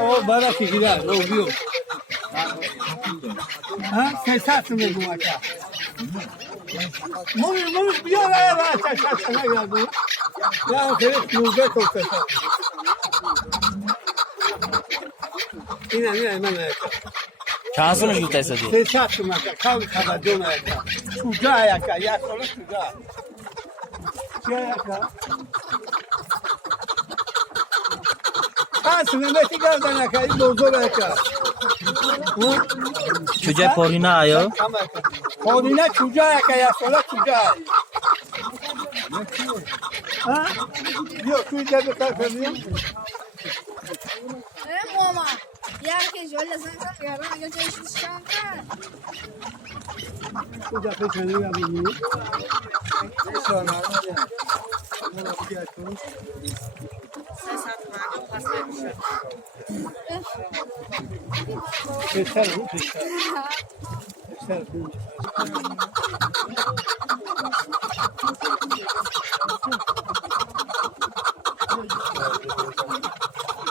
O bara ki gider, o diyor. Ha, sesat mı bu maça? Muz bir araya rahat şaşana geldi. Ya herif muzdek olsa. Yine hemen ayakta. Şansını şu test ediyor. Sesat mı maça? Kal kadar dön ayakta. Şuca ayakta, yak olur şuca. Şuca ayakta. Kasını meti gelden ayakta, bozor ayakta. Çocuğa porina ayo. Porina çocuğa ayakta, yak olur şuca. Ha? Yok, şuca bir kalkabiliyor musun? Mama, ya que yo le saco ya no yo te şanka. Şuca peşini yapayım. Peşer bu peşer. Peşer bu.